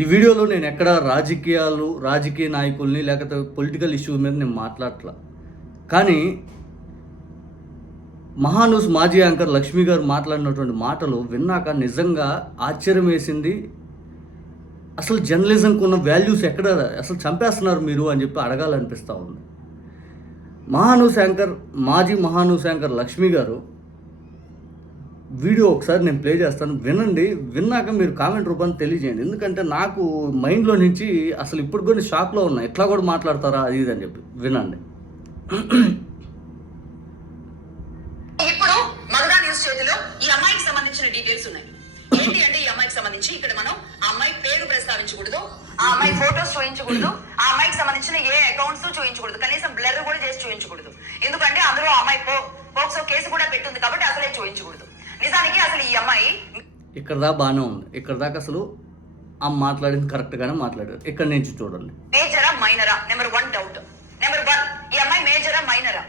ఈ వీడియోలో నేను ఎక్కడ రాజకీయ నాయకుల్ని లేకపోతే పొలిటికల్ ఇష్యూ మీద నేను మాట్లాడట్లా. కానీ మహాన్యూస్ మాజీ యాంకర్ లక్ష్మి గారు మాట్లాడినటువంటి మాటలు విన్నాక నిజంగా ఆశ్చర్యం వేసింది. అసలు జర్నలిజంకు ఉన్న వాల్యూస్ ఎక్కడ అసలు చంపేస్తున్నారు మీరు అని చెప్పి అడగాలనిపిస్తూ ఉంది. మాజీ మహాన్యూస్ యాంకర్ లక్ష్మి గారు వీడియో ఒకసారి నేను ప్లే చేస్తాను, వినండి. విన్నాక మీరు కామెంట్ రూపాన్ని తెలియజేయండి. ఎందుకంటే నాకు మైండ్లో నుంచి అసలు ఇప్పుడు కొన్ని షాక్లో ఉన్నా, ఎట్లా కూడా మాట్లాడతారా అది ఇది అని చెప్పి. వినండి. ఇప్పుడు మగధా న్యూస్ చేతిలో ఈ అమ్మాయికి సంబంధించిన డీటెయిల్స్ ఉన్నాయి. ఏంటి అంటే ఈ అమ్మాయికి సంబంధించి ఇక్కడ మనం ఆ అమ్మాయి పేరు ప్రస్తావించకూడదు, ఆ అమ్మాయి ఫోటోస్ చూపించకూడదు, ఆ అమ్మాయికి సంబంధించిన ఏ అకౌంట్స్ చూపించకూడదు, కనీసం బ్లర్ కూడా చేసి చూపించకూడదు. ఎందుకంటే అందులో ఆ అమ్మాయి పోక్సో కేసు కూడా పెట్టింది కాబట్టి అసలే చూపించకూడదు. నిజానికి అసలు ఈ అమ్మాయి ఇక్కడ దాకా బాగానే ఉంది. ఇక్కడ దాకా అసలు ఆ మాట్లాడింది కరెక్ట్గానే మాట్లాడారు. ఇక్కడ నుంచి చూడండి. మేజరా మైనరా నెంబర్ 1 డౌట్. నెంబర్ 1, ఈ అమ్మాయి మేజరా మైనరా?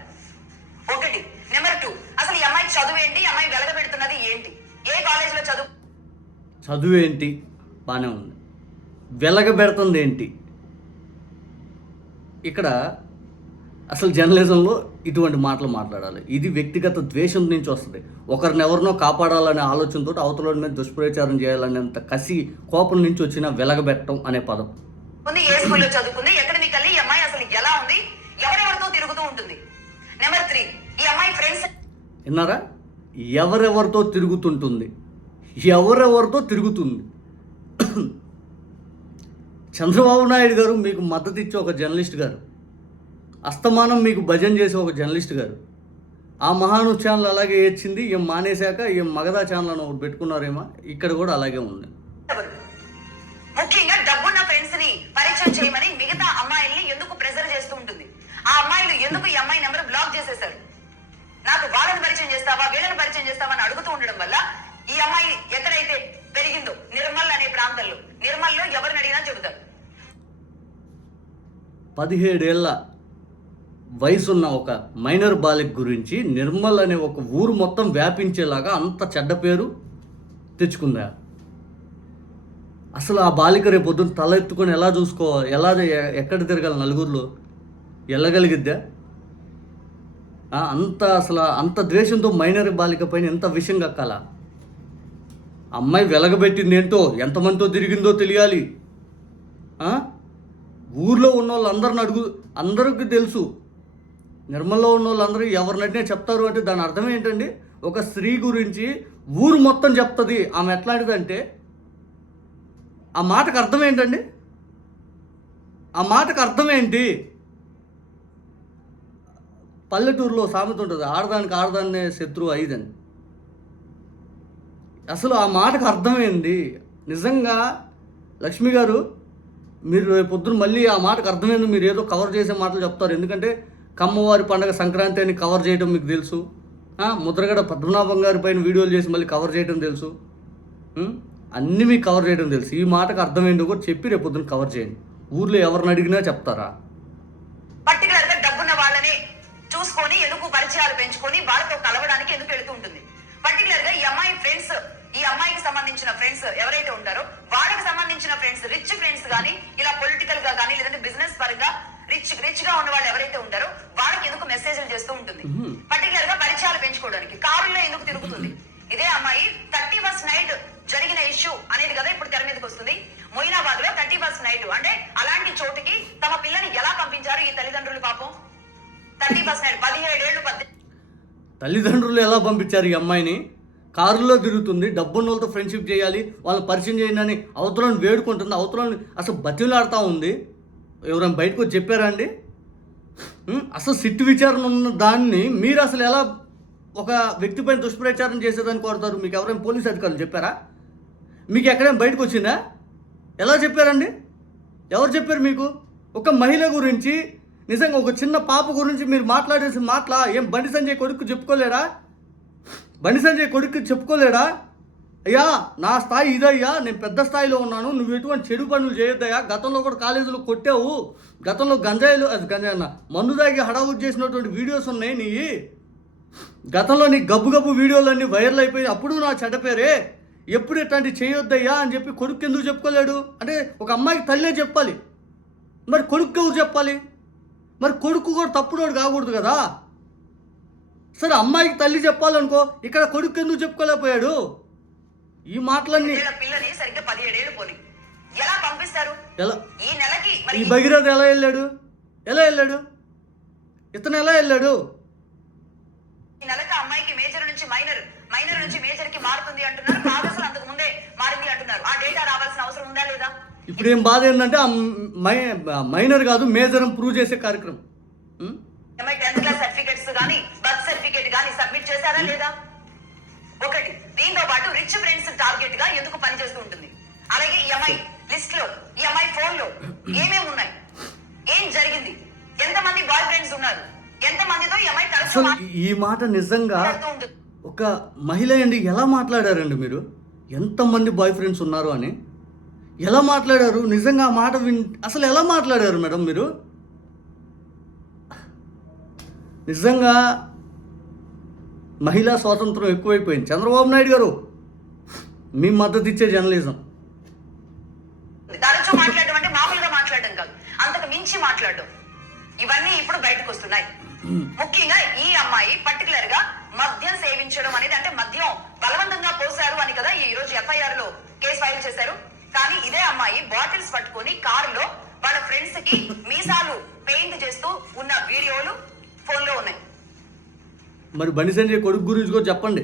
ఒకటి. నెంబర్ 2, అసలు ఈ అమ్మాయి చదువు ఏంటి? ఈ అమ్మాయి వెలగబెడుతున్నది ఏంటి? ఏ కాలేజీలో చదువు ఏంటి? బాగానే ఉంది. వెలగబెడుతుంది ఏంటి? ఇక్కడ అసలు జర్నలిజంలో ఇటువంటి మాటలు మాట్లాడాలి. ఇది వ్యక్తిగత ద్వేషం నుంచి వస్తుంది. ఒకరినెవరినో కాపాడాలనే ఆలోచనతో అవతల మీద దుష్ప్రచారం చేయాలనేంత కసి, కోపం నుంచి వచ్చిన వెలగబెట్టడం అనే పదం. ఏ స్కూల్లో చదువుకుంది, ఎకడమికల్లీ ఈ అమ్మాయి అసలు ఎలా ఉంది, ఎవరెవరితో తిరుగుతూ ఉంటుంది? నెంబర్ 3, ఈ అమ్మాయి ఫ్రెండ్స్ విన్నారా? ఎవరెవరితో తిరుగుతుంటుంది. చంద్రబాబు నాయుడు గారు మీకు మద్దతు ఇచ్చే ఒక జర్నలిస్ట్ గారు, అస్తమానం మీకు భజన చేసే ఒక జర్నలిస్ట్ గారు, ఆ మహాను ఛానల్ అలాగే ఏడ్చింది. ఏం మానేశాక ఏం మగధా ఛానల్ అని ఒకటి పెట్టుకున్నారేమో, ఇక్కడ కూడా అలాగే ఉంది. ముఖ్యంగా డబ్బున్న ఫ్రెండ్స్ ని పరిచయం చేయమని మిగతా అమ్మాయిల్ని ఎందుకు ప్రెజర్ చేస్తూ ఉంటుంది? ఆ అమ్మాయిలు ఎందుకు ఈ అమ్మాయి నెంబర్ బ్లాక్ చేసేశారు? నాకు వాళ్ళని పరిచయం చేస్తావా, వీళ్ళని పరిచయం చేస్తావా అని అడుగుతూ ఉండడం వల్ల ఈ అమ్మాయి ఎక్కడైతే పెరిగిందో నిర్మల్ అనే ప్రాంతంలో, నిర్మల్లో ఎవరిని అడిగినా చెబుతారు 17 ఏళ్ల వయసున్న ఒక మైనర్ బాలిక గురించి నిర్మల్ అనే ఒక ఊరు మొత్తం వ్యాపించేలాగా అంత చెడ్డ పేరు తెచ్చుకుందా? అసలు ఆ బాలిక రేపు పొద్దున్న తల ఎత్తుకొని ఎలా చూసుకోవాలి, ఎక్కడ తిరగాలి, నలుగురిలో వెళ్ళగలిగిద్దా? అంత ద్వేషంతో మైనర్ బాలిక పైన ఎంత విషయం కక్కాలా? అమ్మాయి వెలగబెట్టింది ఏంటో, ఎంతమందితో తిరిగిందో తెలియాలి. ఊర్లో ఉన్న వాళ్ళందరిని అందరికీ తెలుసు. నిర్మల్లో ఉన్న వాళ్ళందరూ ఎవరినైనా చెప్తారు అంటే దాని అర్థం ఏంటండి? ఒక స్త్రీ గురించి ఊరు మొత్తం చెప్తుంది. ఆమె ఎట్లాంటిదంటే ఆ మాటకు అర్థం ఏంటండి? ఆ మాటకు అర్థం ఏంటి? పల్లెటూరులో సామెత ఉంటుంది, ఆడదాన్నే శత్రువు ఐదని. అసలు ఆ మాటకు అర్థమైంది. నిజంగా లక్ష్మి గారు, మీరు రేపు పొద్దున మళ్ళీ ఆ మాటకు అర్థమైంది మీరు ఏదో కవర్ చేసే మాటలు చెప్తారు. ఎందుకంటే కమ్మవారి పండగ సంక్రాంతి అని కవర్ చేయడం మీకు తెలుసు. ముద్రగడ పద్మనాభం గారి పైన వీడియోలు చేసి మళ్ళీ కవర్ చేయడం తెలుసు. అన్నీ మీకు కవర్ చేయడం తెలుసు. ఈ మాటకు అర్థమైంది కూడా చెప్పి రేపు పొద్దున కవర్ చేయండి. ఊర్లో ఎవరిని అడిగినా చెప్తారా? పర్టికులర్ గా డబ్బున్న వాళ్ళని చూసుకొని ఎందుకు పరిచయాలు పెంచుకొని వాళ్ళతో కలవడానికి ఎందుకు వెళుతూ ఉంటుంది? పర్టికులర్ గా ఈ అమ్మాయి ఫ్రెండ్స్, ఈ అమ్మాయికి సంబంధించిన ఫ్రెండ్స్ ఎవరైతే ఉంటారో వాళ్ళకి సంబంధించిన ఫ్రెండ్స్, రిచ్ ఫ్రెండ్స్ కానీ, ఇలా పొలిటికల్ గా కానీ, లేదంటే బిజినెస్ పరంగా రిచ్ గా ఉన్న వాళ్ళు ఎవరైతే ఉంటారో వాళ్ళకి ఎందుకు మెసేజ్లు చేస్తూ ఉంటుంది? పర్టికులర్ గా పరిచయాలు పెంచుకోవడానికి. కారుల్లో ఎందుకు తిరుగుతుంది? ఇదే అమ్మాయి 31st నైట్ జరిగిన ఇష్యూ అనేది కదా ఇప్పుడు తెర మీదకి వస్తుంది. మొయినాబాద్ లో 31st నైట్ అంటే అలాంటి చోటుకి తమ పిల్లని ఎలా పంపించారు ఈ తల్లిదండ్రులు? పాపం 31st నైట్ 17 ఏళ్ళు తల్లిదండ్రులు ఎలా పంపించారు ఈ అమ్మాయిని? కారులో తిరుగుతుంది, డబ్బున్న వాళ్ళతో ఫ్రెండ్షిప్ చేయాలి, వాళ్ళని పరిచయం చేయండి అని అవతలని వేడుకుంటుంది. అవతలని అసలు బతిలాడుతూ ఉంది. ఎవరైనా బయటకు వచ్చి చెప్పారా అండి? అసలు సిట్టు విచారణ ఉన్న దాన్ని మీరు అసలు ఎలా ఒక వ్యక్తి పైన దుష్ప్రచారం చేసేదాన్ని కోరుతారు? మీకు ఎవరైనా పోలీస్ అధికారులు చెప్పారా? మీకు ఎక్కడైనా బయటకు వచ్చిందా? ఎలా చెప్పారండి? ఎవరు చెప్పారు మీకు? ఒక మహిళ గురించి, నిజంగా ఒక చిన్న పాప గురించి మీరు మాట్లాడేసిన మాటలా ఏం బండి సంజయ్ కొడుకు చెప్పుకోలేడా? అయ్యా నా స్థాయి ఇదయ్యా, నేను పెద్ద స్థాయిలో ఉన్నాను, నువ్వు ఎటువంటి చెడు పనులు చేయొద్దయ్యా, గతంలో కూడా కాలేజీలో కొట్టావు, గతంలో గంజాయి మందు దాగి హడావుడి చేసినటువంటి వీడియోస్ ఉన్నాయి నీ, గతంలో నీ గబ్బు వీడియోలన్నీ వైరల్ అయిపోయి అప్పుడు నా చెడ్డ పేరే. ఎప్పుడు ఇట్లాంటివి చేయొద్దయ్యా అని చెప్పి కొడుకు ఎందుకు చెప్పుకోలేడు? అంటే ఒక అమ్మాయికి తల్లే చెప్పాలి, మరి కొడుకు ఎవరు చెప్పాలి? మరి కొడుకు కూడా తప్పుడోడు కాకూడదు కదా. సరే అమ్మాయికి తల్లి చెప్పాలనుకో, ఇక్కడ కొడుకు ఎందుకు చెప్పుకోలేకపోయాడు? ఈ మాటలన్నీ పిల్లని సరిగ్గా 17 ఏళ్ళు పోని ఎలా పంపిస్తారు? ఎలా ఈ నెలకి మరి ఈ భగీరథ ఎలా వెళ్ళాడు? ఇతను ఎలా వెళ్ళాడు? ఈ నెలకి అమ్మాయికి మేజర్ నుంచి మైనర్ నుంచి మేజర్ కి మారుతుంది అంటున్నారు. కాదు అసలు అంతకు ముందే మారింది అంటున్నారు. ఆ డేటా రావాల్సిన అవసరం ఉందా లేదా? ఇప్పుడు ఏం బాధ ఏంటంటే మైనర్ కాదు మేజర్ అని ప్రూవ్ చేసే కార్యక్రమం. అమ్మాయి 10th క్లాస్ సర్టిఫికెట్స్ గానీ బర్త్ సర్టిఫికేట్ గానీ సబ్మిట్ చేశారా లేదా? ఒకటి. దీంతో పాటు రిచ్ ఫ్రెండ్స్ టార్గెట్ గా ఎందుకు పనిచేస్తూ ఉంటుంది? అలాగే ఈ అమ్మాయి లిస్ట్ లో, ఈ అమ్మాయి ఫోన్ లో ఏమేమి ఉన్నాయి, ఏం జరిగింది, ఎంతమంది బాయ్ ఫ్రెండ్స్ ఉన్నారు, ఎంతమందితో ఈ అమ్మాయి తరచూ అసలు ఈ మాట నిజంగా మాట్లాడుతూ ఉంటుంది. ఒక మహిళ అండి ఎలా మాట్లాడారండి మీరు? ఎంతమంది బాయ్ ఫ్రెండ్స్ ఉన్నారు అని ఎలా మాట్లాడారు? నిజంగా ఆ మాట అసలు ఎలా మాట్లాడారు మేడం మీరు? నిజంగా మహిళా స్వాతంత్రం ఎక్కువైపోయింది. చంద్రబాబు నాయుడు గారు మీ మద్దతు ఇచ్చే జర్నలిజం. తరచూ మాట్లాడడం అంటే మామూలుగా మాట్లాడడం కాదు, అంతకు మించి మాట్లాడడం. ఇవన్నీ ఇప్పుడు బయటకు వస్తున్నాయి. ముఖ్యంగా ఈ అమ్మాయి పర్టికులర్ గా మద్యం సేవించడం అనేది, అంటే మద్యం బలవంతంగా పోసారు అని కదా ఈ రోజు ఎఫ్ఐఆర్ లో కేసు ఫైల్ చేశారు. కానీ ఇదే అమ్మాయి బాటిల్స్ పట్టుకొని కారులో వాళ్ళ ఫ్రెండ్స్ కి మీసాలు పెయింట్ చేస్తూ ఉన్న వీడియోలు ఫోన్ లో ఉన్నాయి. మరి బండి సంజయ్ కొడుకు గురించి కూడా చెప్పండి.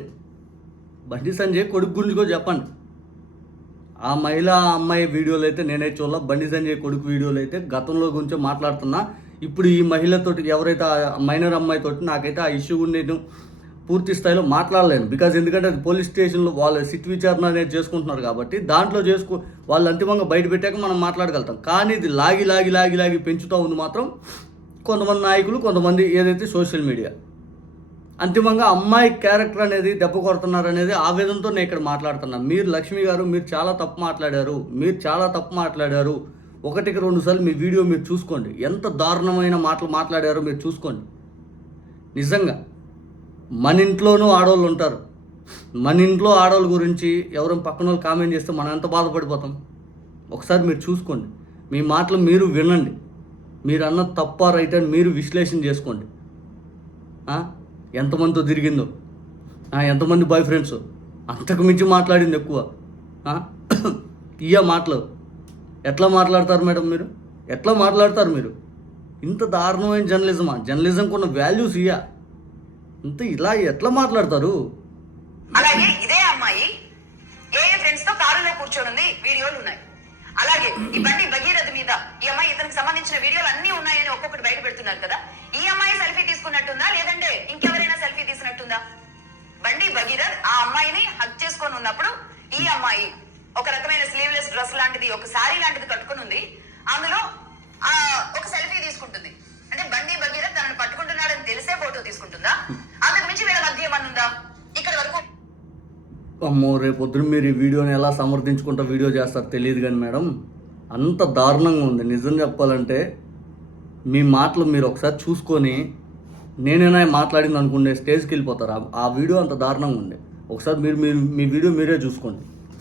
ఆ మహిళ ఆ అమ్మాయి వీడియోలు అయితే నేనైతే చూడాల. బండి సంజయ్ కొడుకు వీడియోలు అయితే గతంలో గురించి మాట్లాడుతున్నా. ఇప్పుడు ఈ మహిళతోటి ఎవరైతే మైనర్ అమ్మాయితోటి నాకైతే ఆ ఇష్యూ నేను పూర్తి స్థాయిలో మాట్లాడలేను. బికాజ్ ఎందుకంటే అది పోలీస్ స్టేషన్లో వాళ్ళు సిట్ విచారణ అనేది చేసుకుంటున్నారు కాబట్టి దాంట్లో వాళ్ళు అంతిమంగా బయట పెట్టాక మనం మాట్లాడగలుగుతాం. కానీ ఇది లాగి పెంచుతూ ఉంది మాత్రం కొంతమంది నాయకులు, కొంతమంది ఏదైతే సోషల్ మీడియా. అంతిమంగా అమ్మాయి క్యారెక్టర్ అనేది దెబ్బ కొడుతున్నారు అనేది ఆవేదనతో నేను ఇక్కడ మాట్లాడుతున్నాను. మీరు లక్ష్మి గారు మీరు చాలా తప్పు మాట్లాడారు. 1-2 సార్లు మీ వీడియో మీరు చూసుకోండి. ఎంత దారుణమైన మాటలు మాట్లాడారో మీరు చూసుకోండి. నిజంగా మన ఇంట్లోనూ ఆడవాళ్ళు ఉంటారు. మన ఇంట్లో ఆడవాళ్ళ గురించి ఎవరైనా పక్కన వాళ్ళు కామెంట్ చేస్తే మనం ఎంత బాధపడిపోతాం. ఒకసారి మీరు చూసుకోండి. మీ మాటలు మీరు వినండి. మీరు అన్న తప్ప రైట్ అని మీరు విశ్లేషణ చేసుకోండి. ఎంతమందితో తిరిగిందో, ఎంతమంది బాయ్ ఫ్రెండ్స్, అంతకు మించి మాట్లాడింది ఎక్కువ. మాటలు ఎట్లా మాట్లాడతారు మేడం మీరు? ఇంత దారుణమైన జర్నలిజంకు ఉన్న వాల్యూస్ ఇంత ఇలా ఎట్లా మాట్లాడతారు? అలాగే ఇదే అమ్మాయి ఏ ఫ్రెండ్స్ తో కారులో కూర్చొని వీడియోలు ఉన్నాయి. అలాగే ఈ బండి భగీరథ మీద ఈ అమ్మాయి ఇతనికి సంబంధించిన వీడియోలు అన్ని ఉన్నాయని ఒక్కొక్కటి బయట పెడుతున్నారు కదా. ఈ అమ్మాయి సెల్ఫీ తీసుకున్నట్టుందా లేదంటే ఇంకెవరైనా సెల్ఫీ తీసినట్టుందా? బండి భగీరథ్ ఆ అమ్మాయిని హక్ చేసుకొని ఉన్నప్పుడు ఈ అమ్మాయి ఒక రకమైన స్లీవ్లెస్ డ్రెస్ లాంటిది, ఒక శారీ లాంటిది కట్టుకుని ఉంది. అందులో ఒక సెల్ఫీ తీసుకుంటుంది. అంటే బండి భగీరథ్ తనను పట్టుకుంటున్నాడని తెలిసే ఫోటో తీసుకుంటుందా? అంతకు మించి వీళ్ళ మధ్య ఏమన్నుందా? ఇక్కడ వరకు అమ్మో, రేపొద్దున మీరు ఈ వీడియోని ఎలా సమర్థించుకుంటా వీడియో చేస్తారో తెలియదు కానీ మేడం, అంత దారుణంగా ఉంది. నిజం చెప్పాలంటే మీ మాటలు మీరు ఒకసారి చూసుకొని నేనైనా మాట్లాడింది అనుకునే స్టేజ్కి వెళ్ళిపోతారు. ఆ వీడియో అంత దారుణంగా ఉంది. ఒకసారి మీ వీడియో మీరే చూసుకోండి.